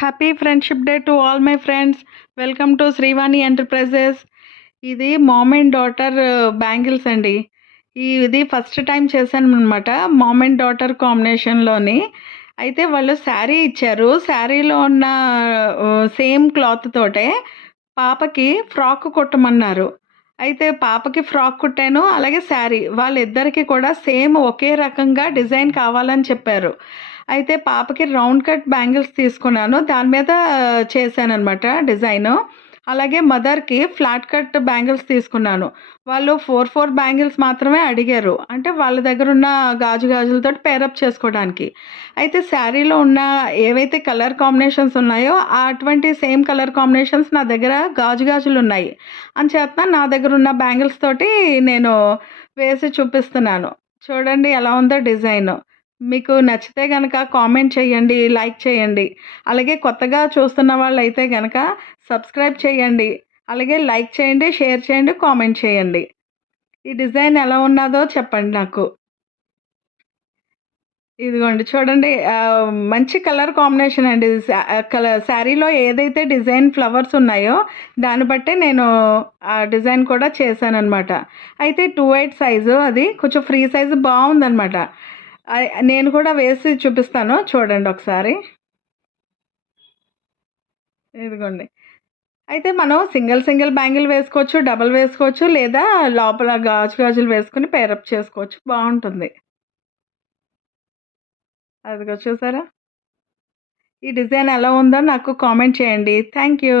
Happy friendship day to all my friends. Welcome to Srivani enterprises. ఇది mom and daughter bangles అండి. ఇది first time చేశాను అనమాట, mom and daughter కాంబినేషన్లోని. అయితే వాళ్ళు శారీ ఇచ్చారు. శారీలో ఉన్న సేమ్ క్లాత్ తోటే పాపకి ఫ్రాక్ కుట్టమన్నారు. అయితే పాపకి ఫ్రాక్ కుట్టాను, అలాగే శారీ వాళ్ళిద్దరికీ కూడా సేమ్ ఒకే రకంగా డిజైన్ కావాలని చెప్పారు. అయితే పాపకి రౌండ్ కట్ బ్యాంగిల్స్ తీసుకున్నాను, దాని మీద చేశాననమాట డిజైను. అలాగే మదర్‌కి ఫ్లాట్ కట్ బ్యాంగిల్స్ తీసుకున్నాను. వాళ్ళు 4 బ్యాంగిల్స్ మాత్రమే అడిగారు. అంటే వాళ్ళ దగ్గరున్న గాజులతోటి పేరప్ చేసుకోవడానికి. అయితే శారీలో ఉన్న ఏవైతే కలర్ కాంబినేషన్స్ ఉన్నాయో అటువంటి సేమ్ కలర్ కాంబినేషన్స్ నా దగ్గర గాజులున్నాయి. అంచేత నా దగ్గరున్న బ్యాంగిల్స్ తోటి నేను వేసి చూపిస్తున్నాను. చూడండి ఎలా ఉందో డిజైను. మీకు నచ్చితే గనక కామెంట్ చేయండి, లైక్ చేయండి. అలాగే కొత్తగా చూస్తున్న వాళ్ళైతే గనక సబ్స్క్రైబ్ చేయండి. అలాగే లైక్ చేయండి, షేర్ చేయండి, కామెంట్ చేయండి. ఈ డిజైన్ ఎలా ఉన్నదో చెప్పండి నాకు. ఇదిగోండి చూడండి, మంచి కలర్ కాంబినేషన్ అండి. శారీలో ఏదైతే డిజైన్ ఫ్లవర్స్ ఉన్నాయో దాన్ని బట్టే నేను ఆ డిజైన్ కూడా చేశాననమాట. అయితే 2/8 సైజు, అది కొంచెం ఫ్రీ సైజు బాగుందనమాట. నేను కూడా వేసి చూపిస్తాను, చూడండి ఒకసారి. ఇదిగోండి. అయితే మనం సింగిల్ బ్యాంగిల్ వేసుకోవచ్చు, డబుల్ వేసుకోవచ్చు, లేదా లోపల గాజులు వేసుకొని పేరప్ చేసుకోవచ్చు. బాగుంటుంది. అదిగో చూసారా? ఈ డిజైన్ ఎలా ఉందో నాకు కామెంట్ చేయండి. Thank you.